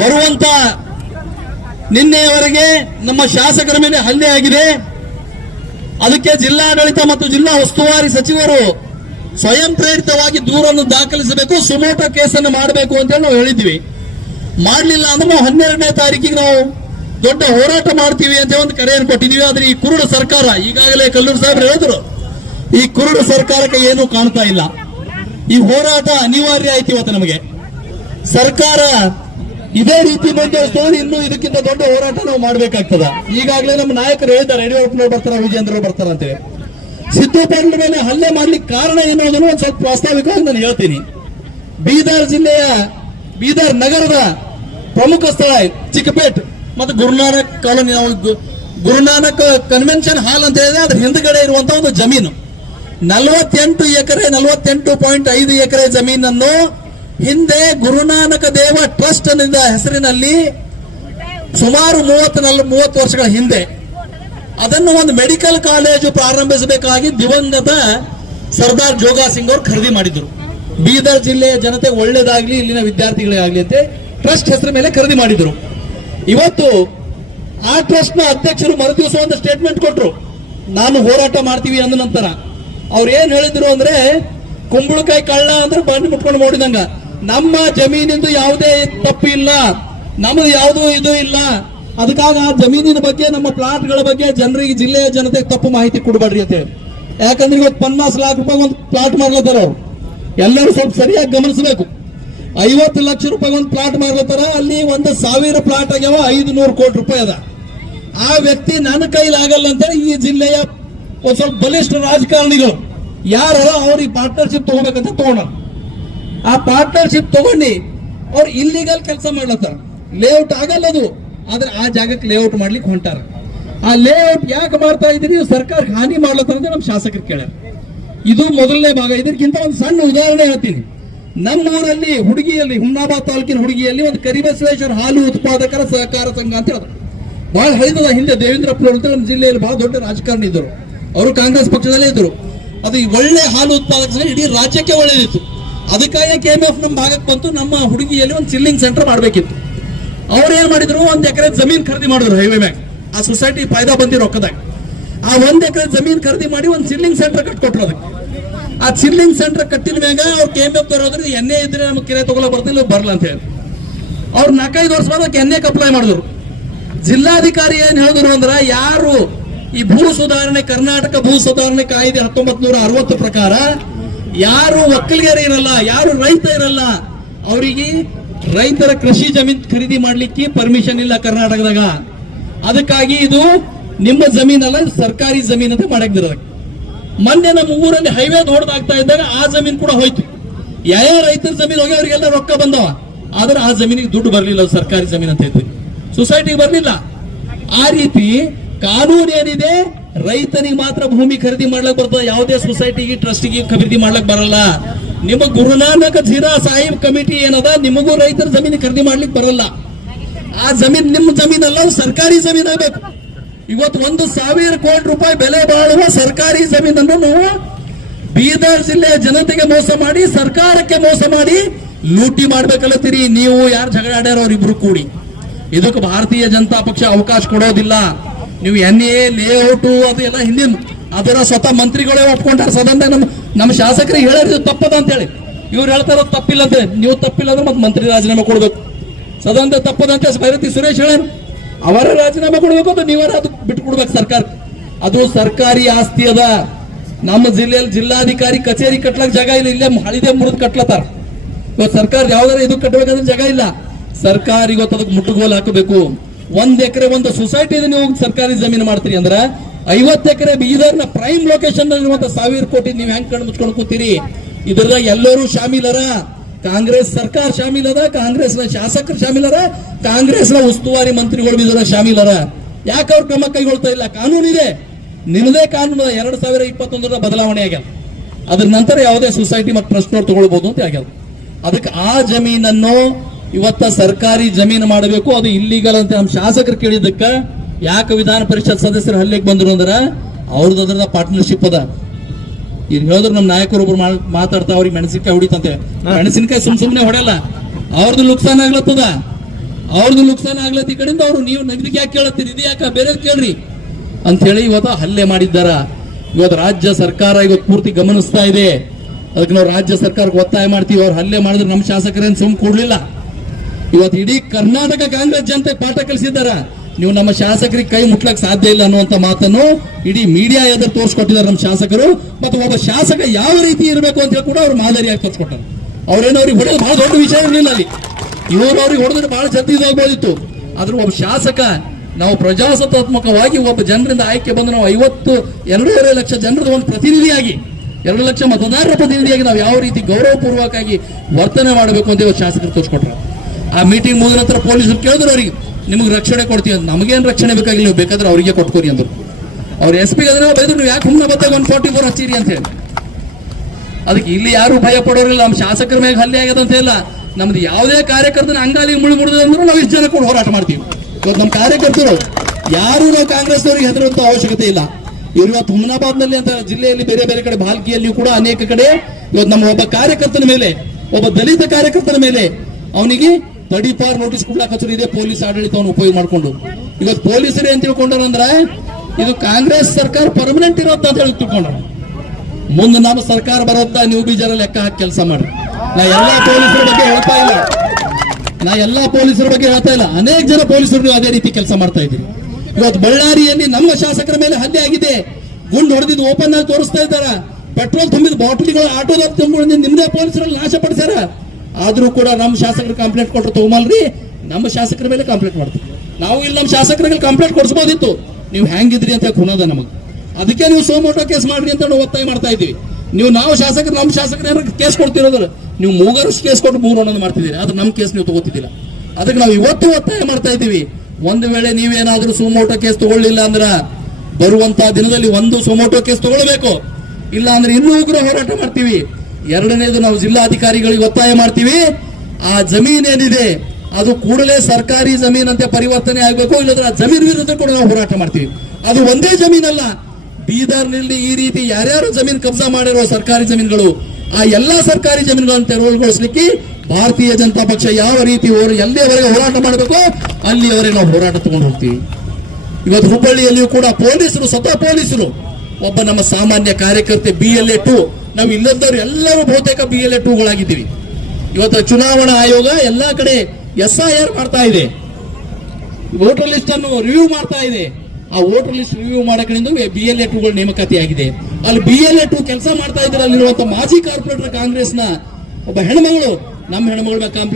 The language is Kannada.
ಬರುವಂತ ನಿನ್ನೆಯವರೆಗೆ ನಮ್ಮ ಶಾಸಕರ ಮೇಲೆ ಹಲ್ಲೆ ಆಗಿದೆ. ಅದಕ್ಕೆ ಜಿಲ್ಲಾಡಳಿತ ಮತ್ತು ಜಿಲ್ಲಾ ಉಸ್ತುವಾರಿ ಸಚಿವರು ಸ್ವಯಂ ಪ್ರೇರಿತವಾಗಿ ದೂರನ್ನು ದಾಖಲಿಸಬೇಕು, ಸುಮೋಟೋ ಕೇಸನ್ನು ಮಾಡಬೇಕು ಅಂತ ಹೇಳಿ ನಾವು ಹೇಳಿದ್ವಿ. ಮಾಡಲಿಲ್ಲ ಅಂದ್ರೆ ನಾವು 12ನೇ ತಾರೀಕಿಗೆ ನಾವು ದೊಡ್ಡ ಹೋರಾಟ ಮಾಡ್ತೀವಿ ಅಂತ ಒಂದು ಕರೆಯನ್ನು ಕೊಟ್ಟಿದ್ವಿ. ಆದ್ರೆ ಈ ಕುರುಡು ಸರ್ಕಾರ, ಈಗಾಗಲೇ ಕಲ್ಲೂರು ಸಾಹೇಬ್ರು ಹೇಳಿದ್ರು, ಈ ಕುರುಡು ಸರ್ಕಾರಕ್ಕೆ ಏನು ಕಾಣ್ತಾ ಇಲ್ಲ. ಈ ಹೋರಾಟ ಅನಿವಾರ್ಯ ಆಯ್ತು. ಇವತ್ತು ನಮಗೆ ಸರ್ಕಾರ ಇದೇ ರೀತಿ ಮುಂದುವರಿಸಿದ್ರೆ ಇನ್ನು ಇದಕ್ಕಿಂತ ದೊಡ್ಡ ಹೋರಾಟ ನಾವು ಮಾಡಬೇಕಾಗ್ತದ. ಈಗಾಗಲೇ ನಮ್ಮ ನಾಯಕರು ಹೇಳಿದ್ದಾರೆ, ಯಡಿಯೂರಪ್ಪನವರು ಬರ್ತಾರ, ವಿಜೇಂದ್ರ ಬರ್ತಾರ ಅಂತೇಳಿ. ಸಿದ್ದು ಪಾಟೀಲ್ ಮೇಲೆ ಹಲ್ಲೆ ಮಾಡ್ಲಿಕ್ಕೆ ಕಾರಣ ಏನು ಅನ್ನೋದನ್ನು ಒಂದು ಸ್ವಲ್ಪ ಪ್ರಾಸ್ತಾವಿಕವಾಗಿ ನಾನು ಹೇಳ್ತೀನಿ. ಬೀದರ್ ಜಿಲ್ಲೆಯ ಬೀದರ್ ನಗರದ ಪ್ರಮುಖ ಸ್ಥಳ ಚಿಕ್ಕಪೇಟ್ ಮತ್ತು Guru Nanak colony, Guru Nanak convention hall ಅಂತ ಹೇಳಿದ್ರೆ ಅದ್ರ ಹಿಂದ್ಗಡೆ ಇರುವಂತಹ ಒಂದು ಜಮೀನು 48 ಎಕರೆ 48.5 ಎಕರೆ ಜಮೀನನ್ನು ಹಿಂದೆ ಗುರುನಾನಕ ದೇವ ಟ್ರಸ್ಟ್ ಅನ್ನುವ ಹೆಸರಿನಲ್ಲಿ ಸುಮಾರು 30 ವರ್ಷಗಳ ಹಿಂದೆ ಅದನ್ನು ಒಂದು ಮೆಡಿಕಲ್ ಕಾಲೇಜು ಪ್ರಾರಂಭಿಸಬೇಕಾಗಿ ದಿವಂಗತ ಸರ್ದಾರ್ ಜೋಗ ಸಿಂಗ್ ಅವರು ಖರೀದಿ ಮಾಡಿದ್ರು. ಬೀದರ್ ಜಿಲ್ಲೆಯ ಜನತೆ ಒಳ್ಳೇದಾಗ್ಲಿ, ಇಲ್ಲಿನ ವಿದ್ಯಾರ್ಥಿಗಳಿಗಾಗ್ಲಿ ಅಂತ ಟ್ರಸ್ಟ್ ಹೆಸರ ಮೇಲೆ ಖರೀದಿ ಮಾಡಿದ್ರು. ಇವತ್ತು ಆ ಟ್ರಸ್ಟ್ ನ ಅಧ್ಯಕ್ಷರು ಮರುದಿವಸ ಒಂದು ಸ್ಟೇಟ್ಮೆಂಟ್ ಕೊಟ್ರು, ನಾನು ಹೋರಾಟ ಮಾಡ್ತೀವಿ ಅಂದ ನಂತರ. ಅವ್ರು ಏನ್ ಹೇಳಿದ್ರು ಅಂದ್ರೆ, ಕುಂಬಳಕಾಯಿ ಕಳ್ಳ ಅಂದ್ರೆ ಬಂದು ಮುಟ್ಕೊಂಡು ನೋಡಿದಂಗ, ನಮ್ಮ ಜಮೀನಿಂದು ಯಾವುದೇ ತಪ್ಪು ಇಲ್ಲ, ನಮ್ದು ಯಾವುದೂ ಇದು ಇಲ್ಲ, ಅದಕ್ಕಾಗಿ ಆ ಜಮೀನಿನ ಬಗ್ಗೆ, ನಮ್ಮ ಪ್ಲಾಟ್ಗಳ ಬಗ್ಗೆ ಜನರಿಗೆ, ಜಿಲ್ಲೆಯ ಜನತೆಗೆ ತಪ್ಪು ಮಾಹಿತಿ ಕೊಡಬೇಡ್ರಿ ಅಂತ ಹೇಳಿ. ಯಾಕಂದ್ರೆ ಇವತ್ತು 50 ಲಕ್ಷ ರೂಪಾಯಿ ಒಂದು ಪ್ಲಾಟ್ ಮಾಡ್ಲತ್ತಾರ. ಅವ್ರು ಎಲ್ಲರೂ ಸ್ವಲ್ಪ ಸರಿಯಾಗಿ ಗಮನಿಸಬೇಕು. 50 ಲಕ್ಷ ರೂಪಾಯಿ ಒಂದು ಪ್ಲಾಟ್ ಮಾಡ್ಲತ್ತಾರ. ಅಲ್ಲಿ 1,000 ಪ್ಲಾಟ್ ಆಗ್ಯಾವ, 500 ಕೋಟಿ ರೂಪಾಯಿ ಅದ. ಆ ವ್ಯಕ್ತಿ ನನ್ನ ಕೈಲಿ ಆಗಲ್ಲ ಅಂತೇಳಿ ಈ ಜಿಲ್ಲೆಯ ಒಂದ್ ಸ್ವಲ್ಪ ಬಲಿಷ್ಠ ರಾಜಕಾರಣಿಗಳು ಯಾರ ಅವ್ರಿಗೆ ಪಾರ್ಟ್ನರ್ಶಿಪ್ ತಗೋಬೇಕಂತ ತಗೊಂಡ. ಆ ಪಾರ್ಟ್ನರ್ಶಿಪ್ ತಗೊಂಡು ಅವ್ರು ಇಲ್ಲಿಗಲ್ ಕೆಲಸ ಮಾಡ್ಲತ್ತಾರ. ಲೇಔಟ್ ಆಗಲ್ಲ ಅದು, ಆದ್ರೆ ಆ ಜಾಗಕ್ಕೆ ಲೇಔಟ್ ಮಾಡ್ಲಿಕ್ಕೆ ಹೊಂಟಾರ. ಆ ಲೇಔಟ್ ಯಾಕೆ ಮಾಡ್ತಾ ಇದೀರಿ, ಸರ್ಕಾರಕ್ಕೆ ಹಾನಿ ಮಾಡ್ಲತ್ತಾರ ಅಂತ ನಮ್ಮ ಶಾಸಕರು ಕೇಳ್ಯಾರ. ಇದು ಮೊದಲನೇ ಭಾಗ. ಇದಕ್ಕಿಂತ ಒಂದು ಸಣ್ಣ ಉದಾಹರಣೆ ಹೇಳ್ತೀನಿ. ನಮ್ಮೂರಲ್ಲಿ ಹುಡುಗಿಯಲ್ಲಿ, ಹುಮ್ನಾಬಾದ್ ತಾಲೂಕಿನ ಹುಡುಗಿಯಲ್ಲಿ ಒಂದು ಕರಿಬಸವೇಶ್ವರ ಹಾಲು ಉತ್ಪಾದಕರ ಸಹಕಾರ ಸಂಘ ಅಂತ ಹೇಳಿದ್ರು. ಬಹಳ ಹೈದದ ಹಿಂದೆ ದೇವೇಂದ್ರಪ್ಪನವರು ಅಂತ ನಮ್ಮ ಜಿಲ್ಲೆಯಲ್ಲಿ ಬಹಳ ದೊಡ್ಡ ರಾಜಕಾರಣಿ ಇದ್ದರು. ಅವರು ಕಾಂಗ್ರೆಸ್ ಪಕ್ಷದಲ್ಲೇ ಇದ್ರು. ಅದು ಒಳ್ಳೆ ಹಾಲು ಉತ್ಪಾದಕ ಇಡೀ ರಾಜ್ಯಕ್ಕೆ ಒಳ್ಳೇದಿತ್ತು. ಅದಕ್ಕಾಗಿ KMF ನಮ್ಮ ಭಾಗಕ್ಕೆ ಬಂತು. ನಮ್ಮ ಹುಡುಗಿಯಲ್ಲಿ ಒಂದು ಚಿಲ್ಲಿಂಗ್ ಸೆಂಟರ್ ಮಾಡಬೇಕಿತ್ತು. ಅವ್ರು ಏನ್ ಮಾಡಿದ್ರು, 1 ಎಕರೆ ಜಮೀನ್ ಖರೀದಿ ಮಾಡಿದ್ರು ಹೈವೇ ಮ್ಯಾಗ. ಆ ಸೊಸೈಟಿ ಫಾಯ್ದಾ ಬಂದಿ ರೊಕ್ಕದಾಗ ಆ 1 ಎಕರೆ ಜಮೀನ್ ಖರೀದಿ ಮಾಡಿ ಒಂದು ಚಿಲ್ಲಿಂಗ್ ಸೆಂಟರ್ ಕಟ್ಕೊಟ್ರು. ಅದಕ್ಕೆ ಆ ಚಿಲ್ಲಿಂಗ್ ಸೆಂಟರ್ ಕಟ್ಟಿದ ಮ್ಯಾಗ ಅವ್ರು KMF ಹೋದ್ರೆ ಎಣ್ಣೆ ಇದ್ರೆ ನಮ್ಗೆ ಕಿರೆ ತಗೊಳ್ಳೋ ಬರ್ತಿಲ್ಲ, ಬರಲ್ಲ ಅಂತ ಹೇಳಿ ಅವ್ರು 4-5 ವರ್ಷ बाद ಅದಕ್ಕೆ ಎಣ್ಣೆಗೆ ಅಪ್ಲೈ ಮಾಡಿದ್ರು. ಜಿಲ್ಲಾಧಿಕಾರಿ ಏನ್ ಹೇಳಿದ್ರು ಅಂದ್ರ, ಯಾರು ಈ ಭೂ ಸುಧಾರಣೆ, ಕರ್ನಾಟಕ ಭೂ ಸುಧಾರಣೆ ಕಾಯ್ದೆ 1960 ಪ್ರಕಾರ ಯಾರು ಒಕ್ಕಲಿಗರು ಇರಲ್ಲ, ಯಾರು ರೈತ ಇರಲ್ಲ, ಅವರಿಗೆ ರೈತರ ಕೃಷಿ ಜಮೀನ್ ಖರೀದಿ ಮಾಡ್ಲಿಕ್ಕೆ ಪರ್ಮಿಷನ್ ಇಲ್ಲ ಕರ್ನಾಟಕದಾಗ. ಅದಕ್ಕಾಗಿ ಇದು ನಿಮ್ಮ ಜಮೀನಲ್ಲ, ಸರ್ಕಾರಿ ಜಮೀನ್ ಅಂತ ಮಾಡಕ್ದಿರ. ಮೊನ್ನೆ ನಮ್ಮ ಊರಲ್ಲಿ ಹೈವೇ ದೊಡ್ಡದಾಗ್ತಾ ಇದ್ದಾಗ ಆ ಜಮೀನ್ ಕೂಡ ಹೋಯ್ತು. ಯಾವ ರೈತರ ಜಮೀನ್ ಹೋಗಿ ಅವರಿಗೆಲ್ಲ ರೊಕ್ಕ ಬಂದವ, ಆದ್ರೆ ಆ ಜಮೀನಿಗೆ ದುಡ್ಡು ಬರ್ಲಿಲ್ಲ. ಸರ್ಕಾರಿ ಜಮೀನ್ ಅಂತ ಇದ್ವಿ, ಸೊಸೈಟಿಗೆ ಬರ್ಲಿಲ್ಲ. ಆ ರೀತಿ ಕಾನೂನು ಏನಿದೆ, ರೈತನಿಗೆ ಮಾತ್ರ ಭೂಮಿ ಖರೀದಿ ಮಾಡ್ಲಕ್ ಬರ್ತದೆ, ಯಾವುದೇ ಸೊಸೈಟಿಗೆ, ಟ್ರಸ್ಟಿಗೆ ಖರೀದಿ ಮಾಡ್ಲಕ್ ಬರಲ್ಲ. ನಿಮ್ಮ ಗುರುನಾನಕ್ ಜೀರಾ ಸಾಹಿಬ್ ಕಮಿಟಿ ಏನದ, ನಿಮಗೂ ರೈತರ ಜಮೀನು ಖರೀದಿ ಮಾಡ್ಲಿಕ್ಕೆ ಬರಲ್ಲ. ಆ ಜಮೀನ್ ನಿಮ್ಮ ಜಮೀನಲ್ಲ, ಸರ್ಕಾರಿ ಜಮೀನ್ ಆಗಬೇಕು. ಇವತ್ತು 1,000 ಕೋಟಿ ರೂಪಾಯಿ ಬೆಲೆ ಬಾಳುವ ಸರ್ಕಾರಿ ಜಮೀನನ್ನು ನಾವು ಬೀದರ್ ಜಿಲ್ಲೆಯ ಜನತೆಗೆ ಮೋಸ ಮಾಡಿ, ಸರ್ಕಾರಕ್ಕೆ ಮೋಸ ಮಾಡಿ ಲೂಟಿ ಮಾಡ್ಬೇಕಲ್ಲತ್ತೀರಿ. ನೀವು ಯಾರು ಜಗಳ ಆಡ್ಯಾರ ಅವರಿಬ್ರು ಕೂಡಿ. ಇದಕ್ಕೆ ಭಾರತೀಯ ಜನತಾ ಪಕ್ಷ ಅವಕಾಶ ಕೊಡೋದಿಲ್ಲ. ನೀವು NA ಲೇಔಟು ಅದು ಎಲ್ಲ ಹಿಂದಿನ ಅದರ ಸ್ವತಃ ಮಂತ್ರಿಗಳೇ ಒಪ್ಕೊಂಡಾರ. ಸದನ ನಮ್ಮ ಶಾಸಕರಿಗೆ ಹೇಳಿದ್ರು ತಪ್ಪದ ಅಂತ ಹೇಳಿ, ಇವ್ರು ಹೇಳ್ತಾರ ತಪ್ಪಿಲ್ಲ ಅಂತ. ನೀವು ತಪ್ಪಿಲ್ಲ ಅಂದ್ರೆ ಮತ್ತೆ ಮಂತ್ರಿ ರಾಜೀನಾಮೆ ಕೊಡ್ಬೇಕು. ಸದನ ತಪ್ಪದಂತೆ ಭೈರತಿ ಸುರೇಶ್ ಹೇಳರು, ಅವರ ರಾಜೀನಾಮೆ ಕೊಡ್ಬೇಕು ಅಂತ ನೀವರ ಅದು ಬಿಟ್ಟು ಕೊಡ್ಬೇಕು ಸರ್ಕಾರ. ಅದು ಸರ್ಕಾರಿ ಆಸ್ತಿ ಅದ. ನಮ್ಮ ಜಿಲ್ಲೆಯಲ್ಲಿ ಜಿಲ್ಲಾಧಿಕಾರಿ ಕಚೇರಿ ಕಟ್ಲಕ್ ಜಾಗ ಇಲ್ಲ, ಇಲ್ಲೇ ಹಳಿದೆ ಮುರಿದು ಕಟ್ಲತ್ತಾರ. ಇವತ್ತು ಸರ್ಕಾರ ಯಾವ್ದಾರ ಇದು ಕಟ್ಟಬೇಕಂದ್ರೆ ಜಾಗ ಇಲ್ಲ. ಸರ್ಕಾರ ಇವತ್ತು ಅದಕ್ಕೆ ಮುಟ್ಟುಗೋಲು ಹಾಕಬೇಕು. 1 ಎಕರೆ ಒಂದು ಸೊಸೈಟಿ ನೀವು ಸರ್ಕಾರಿ ಜಮೀನು ಮಾಡ್ತೀರಿ ಅಂದ್ರೆ 50 ಎಕರೆ ಬೀದರ್ನ ಪ್ರೈಮ್ ಲೊಕೇಶನ್ ಇರುವಂತ 1,000 ಕೋಟಿ ನೀವು ಹೆಂಗ್ ಕಣ್ಣು ಮುಚ್ಕೊಂಡು ಕೂತೀರಿ? ಇದ್ರದಾಗ ಎಲ್ಲರೂ ಶಾಮೀಲರ. ಕಾಂಗ್ರೆಸ್ ಸರ್ಕಾರ ಶಾಮೀಲದ, ಕಾಂಗ್ರೆಸ್ನ ಶಾಸಕರು ಶಾಮೀಲರ, ಕಾಂಗ್ರೆಸ್ನ ಉಸ್ತುವಾರಿ ಮಂತ್ರಿಗಳು ಬೀದರ ಶಾಮೀಲರ. ಯಾಕೆ ಅವ್ರು ಕ್ರಮ ಕೈಗೊಳ್ತಾ ಇಲ್ಲ? ಕಾನೂನು ಇದೆ, ನಿನ್ನದೇ ಕಾನೂನು 2021 ಬದಲಾವಣೆ ಆಗ್ಯಾದ. ಅದ್ರ ನಂತರ ಯಾವುದೇ ಸೊಸೈಟಿ ಮತ್ತು ಟ್ರಸ್ಟ್ನವ್ರು ತಗೊಳ್ಬಹುದು ಅಂತ ಆಗ್ಯಾದ. ಅದಕ್ಕೆ ಆ ಜಮೀನನ್ನು ಇವತ್ತ ಸರ್ಕಾರಿ ಜಮೀನು ಮಾಡಬೇಕು. ಅದು ಇಲ್ಲಿಗಲ್ ಅಂತ ನಮ್ಮ ಶಾಸಕರು ಕೇಳಿದ್ದಕ್ಕ ಯಾಕೆ ವಿಧಾನ ಪರಿಷತ್ ಸದಸ್ಯರು ಹಲ್ಲೆಗೆ ಬಂದ್ರು ಅಂದ್ರ ಅವ್ರದ್ದು ಅದರದ ಪಾರ್ಟ್ನರ್ಶಿಪ್ ಅದ. ಈಗ ಹೇಳಿದ್ರು ನಮ್ಮ ನಾಯಕರೊಬ್ರು ಮಾತಾಡ್ತಾ ಅವ್ರಿಗೆ ಮೆಣಸಿನಕಾಯಿ ಹೊಡಿತಂತೆ. ಮೆಣಸಿನಕಾಯಿ ಸುಮ್ನೆ ಹೊಡೆಯಲ್ಲ, ಅವ್ರದ್ದು ನುಕ್ಸಾನ ಆಗ್ಲತ್ತದ. ಅವ್ರದ್ದು ನುಕ್ಸಾನ ಆಗ್ಲತ್ತ ಈ ಕಡೆಯಿಂದ ಅವರು ನೀವು ಇದಕ್ಕೆ ಯಾಕೆ ಕೇಳತ್ತೀರಿ, ಇದು ಯಾಕೆ ಬೇರೆ ಕೇಳ್ರಿ ಅಂತ ಹೇಳಿ ಇವತ್ತು ಹಲ್ಲೆ ಮಾಡಿದ್ದಾರ. ಇವತ್ತು ರಾಜ್ಯ ಸರ್ಕಾರ ಇವತ್ತು ಪೂರ್ತಿ ಗಮನಿಸ್ತಾ ಇದೆ. ಅದಕ್ಕೆ ನಾವು ರಾಜ್ಯ ಸರ್ಕಾರಕ್ಕೆ ಒತ್ತಾಯ ಮಾಡ್ತೀವಿ. ಅವ್ರು ಹಲ್ಲೆ ಮಾಡಿದ್ರೆ ನಮ್ಮ ಶಾಸಕರೇನು ಸುಮ್ ಕೊಡ್ಲಿಲ್ಲ. ಇವತ್ತು ಇಡೀ ಕರ್ನಾಟಕ ಕಾಂಗ್ರೆಸ್ ಜನತೆ ಪಾಠ ಕಲಿಸಿದ್ದಾರ. ನೀವು ನಮ್ಮ ಶಾಸಕರಿಗೆ ಕೈ ಮುಟ್ಲಕ್ ಸಾಧ್ಯ ಇಲ್ಲ ಅನ್ನುವಂತ ಮಾತನ್ನು ಇಡೀ ಮೀಡಿಯಾ ಎದುರು ತೋರಿಸ್ಕೊಟ್ಟಿದ್ದಾರೆ ನಮ್ಮ ಶಾಸಕರು. ಮತ್ತು ಒಬ್ಬ ಶಾಸಕ ಯಾವ ರೀತಿ ಇರಬೇಕು ಅಂತ ಹೇಳಿ ಕೂಡ ಅವ್ರು ಮಾದರಿಯಾಗಿ ತೋರಿಸ್ಕೊಟ್ಟಾರೆ. ಅವ್ರೇನೋ ಅವ್ರಿಗೆ ಹೊಡೆದು ಬಹಳ ದೊಡ್ಡ ವಿಷಯ ಇರಲಿಲ್ಲ ಅಲ್ಲಿ, ಇವರು ಅವ್ರಿಗೆ ಹೊಡೆದ್ರೆ ಬಹಳ ಜಲ್ದಿ ಇದಾಗಬಹುದಿತ್ತು. ಆದ್ರೂ ಒಬ್ಬ ಶಾಸಕ ನಾವು ಪ್ರಜಾಸತ್ತಾತ್ಮಕವಾಗಿ ಒಬ್ಬ ಜನರಿಂದ ಆಯ್ಕೆ ಬಂದು ನಾವು 2.5 ಲಕ್ಷ ಜನರದ ಒಂದು ಪ್ರತಿನಿಧಿಯಾಗಿ 2 ಲಕ್ಷ ಮತದಾರರ ಪ್ರತಿನಿಧಿಯಾಗಿ ನಾವು ಯಾವ ರೀತಿ ಗೌರವಪೂರ್ವಕವಾಗಿ ವರ್ತನೆ ಮಾಡಬೇಕು ಅಂತ ಇವತ್ತು ಶಾಸಕರು ತೋರಿಸ್ಕೊಟ್ರು. ಆ ಮೀಟಿಂಗ್ ಮುಗಿದ ನಂತರ ಪೊಲೀಸರು ಕೇಳಿದ್ರು ಅವ್ರಿಗೆ ನಿಮಗೆ ರಕ್ಷಣೆ ಕೊಡ್ತೀವಿ ಅಂತ. ನಮಗೇನು ರಕ್ಷಣೆ ಬೇಕಾಗಿಲ್ಲ, ನೀವು ಬೇಕಾದ್ರೆ ಅವರಿಗೆ ಕೊಟ್ಕೋರಿ ಅಂದ್ರು. ಅವ್ರು SP ಅದನ್ನ ಬೈದ್ರು, ನೀವು ಯಾಕೆ ಹುಮ್ಮನ ಬತ್ತಾಗ 144 ಹಚ್ಚಿರಿ ಅಂತ ಹೇಳಿ. ಅದಕ್ಕೆ ಇಲ್ಲಿ ಯಾರು ಭಯ ಪಡೋರಿಲ್ಲ. ನಮ್ಮ ಶಾಸಕರ ಮೇಲೆ ಹಲ್ಲೆ ಆಗ್ಯದ ಅಂತ ಇಲ್ಲ, ನಮ್ದು ಯಾವುದೇ ಕಾರ್ಯಕರ್ತನ ಅಂಗಾಲಿಗೆ ಮುಳುಗುಡಿದ ಅಂದ್ರೂ ನಾವು ಇಷ್ಟು ಜನ ಕೂಡ ಹೋರಾಟ ಮಾಡ್ತೀವಿ. ಇವತ್ತು ನಮ್ಮ ಕಾರ್ಯಕರ್ತರು ಯಾರು ನಾವು ಕಾಂಗ್ರೆಸ್ನವರಿಗೆ ಹೆದರುವಂತ ಅವಶ್ಯಕತೆ ಇಲ್ಲ. ಇವರು ಇವತ್ತು ಹುಮನಾಬಾದ್ನಲ್ಲಿ ಅಂತ ಜಿಲ್ಲೆಯಲ್ಲಿ ಬೇರೆ ಬೇರೆ ಕಡೆ ಭಾಲ್ಕಿಯಲ್ಲಿಯೂ ಕೂಡ ಅನೇಕ ಕಡೆ ಇವತ್ತು ನಮ್ಮ ಒಬ್ಬ ಕಾರ್ಯಕರ್ತನ ಮೇಲೆ, ಒಬ್ಬ ದಲಿತ ಕಾರ್ಯಕರ್ತನ ಮೇಲೆ ಅವನಿಗೆ 34 ನೋಟಿಸ್ ಕೊಡ್ಲಾಕ ಇದೆ ಪೊಲೀಸ್ ಆಡಳಿತವನ್ನು ಉಪಯೋಗ ಮಾಡಿಕೊಂಡು. ಇವತ್ತು ಪೊಲೀಸರೇ ಅಂತ ತಿಳ್ಕೊಂಡ್ರಂದ್ರೆ ಇದು ಕಾಂಗ್ರೆಸ್ ಸರ್ಕಾರ ಪರ್ಮನೆಂಟ್ ಇರೋತ್ತ ಅಂತ ಹೇಳಿ ತಿಳ್ಕೊಂಡ್ರ. ಮುಂದೆ ನಮ್ಮ ಸರ್ಕಾರ ಬರೋತ್ತ ನೀವು ಬೀಜರ ಲೆಕ್ಕ ಹಾಕಿ ಕೆಲಸ ಮಾಡ್ರಿ. ನಾ ಎಲ್ಲಾ ಪೊಲೀಸರ ಬಗ್ಗೆ ಹೇಳ್ತಾ ಇಲ್ಲ, ಅನೇಕ ಜನ ಪೊಲೀಸರು ಅದೇ ರೀತಿ ಕೆಲಸ ಮಾಡ್ತಾ ಇದ್ದೀರಿ. ಇವತ್ತು ಬಳ್ಳಾರಿಯಲ್ಲಿ ನಮ್ಮ ಶಾಸಕರ ಮೇಲೆ ಹಲ್ಲೆ ಆಗಿದೆ. ಗುಂಡು ಹೊಡೆದಿದ್ದು ಓಪನ್ ಆಗಿ ತೋರಿಸ್ತಾ ಇದ್ದಾರ. ಪೆಟ್ರೋಲ್ ತುಂಬಿದ ಬಾಟಲಿಗಳು ಆಟೋದಲ್ಲಿ ತುಂಬಿದ ನಿಮ್ದೇ ಪೊಲೀಸರಲ್ಲಿ ನಾಶ ಪಡಿಸ್ಯಾರ. ಆದ್ರೂ ಕೂಡ ನಮ್ಮ ಶಾಸಕರು ಕಂಪ್ಲೇಂಟ್ ಕೊಟ್ಟರು ತಗೊಂಬಲ್ರಿ, ನಮ್ಮ ಶಾಸಕರ ಮೇಲೆ ಕಂಪ್ಲೇಂಟ್ ಮಾಡ್ತೀವಿ. ನಾವು ಇಲ್ಲಿ ನಮ್ಮ ಶಾಸಕರ ಮೇಲೆ ಕಂಪ್ಲೇಂಟ್ ಕೊಡಿಸಬಹುದಿತ್ತು, ನೀವು ಹೆಂಗಿದ್ರಿ ಅಂತ ಖುನದ ನಮಗೆ. ಅದಕ್ಕೆ ನೀವು ಸೋಮೋಟೋ ಕೇಸ್ ಮಾಡ್ರಿ ಅಂತ ನಾವು ಒತ್ತಾಯ ಮಾಡ್ತಾ ಇದ್ದೀವಿ. ನೀವು ನಾವು ಶಾಸಕರು ನಮ್ಮ ಶಾಸಕರ ಕೇಸ್ ಕೊಡ್ತಿರೋದ್ರ, ನೀವು ಮೂಗರಷ್ಟು ಕೇಸ್ ಕೊಟ್ಟು 3 ಒಂದೊಂದು ಮಾಡ್ತಿದ್ದೀರಿ, ಆದ್ರೆ ನಮ್ಮ ಕೇಸ್ ನೀವು ತಗೋತಿದ್ದಿಲ್ಲ. ಅದಕ್ಕೆ ನಾವು ಇವತ್ತು ಒತ್ತಾಯ ಮಾಡ್ತಾ ಇದ್ದೀವಿ. ಒಂದು ವೇಳೆ ನೀವೇನಾದ್ರೂ ಸೋಮೋಟೋ ಕೇಸ್ ತಗೊಳ್ಳಿಲ್ಲ ಅಂದ್ರ ಬರುವಂತ ದಿನದಲ್ಲಿ ಒಂದು ಸೋಮೋಟೋ ಕೇಸ್ ತಗೊಳ್ಬೇಕು, ಇಲ್ಲ ಅಂದ್ರೆ ಇನ್ನೂ ಉಗ್ರ ಹೋರಾಟ ಮಾಡ್ತೀವಿ. ಎರಡನೇದು ನಾವು ಜಿಲ್ಲಾಧಿಕಾರಿಗಳಿಗೆ ಒತ್ತಾಯ ಮಾಡ್ತೀವಿ, ಆ ಜಮೀನ್ ಏನಿದೆ ಅದು ಕೂಡಲೇ ಸರ್ಕಾರಿ ಜಮೀನಂತೆ ಪರಿವರ್ತನೆ ಆಗಬೇಕು, ಇಲ್ಲದ್ರೆ ಆ ಜಮೀನ್ ವಿರುದ್ಧ ಕೂಡ ನಾವು ಹೋರಾಟ ಮಾಡ್ತೀವಿ. ಅದು ಒಂದೇ ಜಮೀನಲ್ಲ, ಬೀದರ್ನಲ್ಲಿ ಈ ರೀತಿ ಯಾರ್ಯಾರು ಜಮೀನು ಕಬ್ಜಾ ಮಾಡಿರೋ ಸರ್ಕಾರಿ ಜಮೀನುಗಳು, ಆ ಎಲ್ಲಾ ಸರ್ಕಾರಿ ಜಮೀನುಗಳನ್ನು ತೆರವುಗೊಳಿಸಲಿಕ್ಕೆ ಭಾರತೀಯ ಜನತಾ ಪಕ್ಷ ಯಾವ ರೀತಿ ಎಲ್ಲಿಯವರೆಗೆ ಹೋರಾಟ ಮಾಡಬೇಕು ಅಲ್ಲಿಯವರೆಗೆ ನಾವು ಹೋರಾಟ ತಗೊಂಡು ಹೋಗ್ತೀವಿ. ಇವತ್ತು ಹುಬ್ಬಳ್ಳಿಯಲ್ಲಿಯೂ ಕೂಡ ಸ್ವತಃ ಪೊಲೀಸರು ಒಬ್ಬ ನಮ್ಮ ಸಾಮಾನ್ಯ ಕಾರ್ಯಕರ್ತೆ BLA 2, ನಾವು ಇಲ್ಲದವರು ಎಲ್ಲರೂ ಬಹುತೇಕ BLA 2ಗಳಾಗಿದ್ದೀವಿ. ಇವತ್ತು ಚುನಾವಣಾ ಆಯೋಗ ಎಲ್ಲಾ ಕಡೆ SIR ಮಾಡ್ತಾ ಇದೆ, ವೋಟರ್ ಲಿಸ್ಟ್ ಅನ್ನು ರಿವ್ಯೂ ಮಾಡ್ತಾ ಇದೆ. ಆ ವೋಟರ್ ಲಿಸ್ಟ್ ರಿವ್ಯೂ ಮಾಡಕರಿಂದ BLA 2ಗಳು ನೇಮಕಾತಿ ಆಗಿದೆ. ಅಲ್ಲಿ BLA 2 ಕೆಲಸ ಮಾಡ್ತಾ ಇದ್ದಾರೆ ಅಲ್ಲಿರುವಂತ ಮಾಜಿ ಕಾರ್ಪೊರೇಟರ್ ಕಾಂಗ್ರೆಸ್ನ ಒಬ್ಬ ಹೆಣ್ಮಗಳು, ನಮ್ಮ ಹೆಣ್ಮಗಳ ಕಂಪ್ಲೇಂಟ್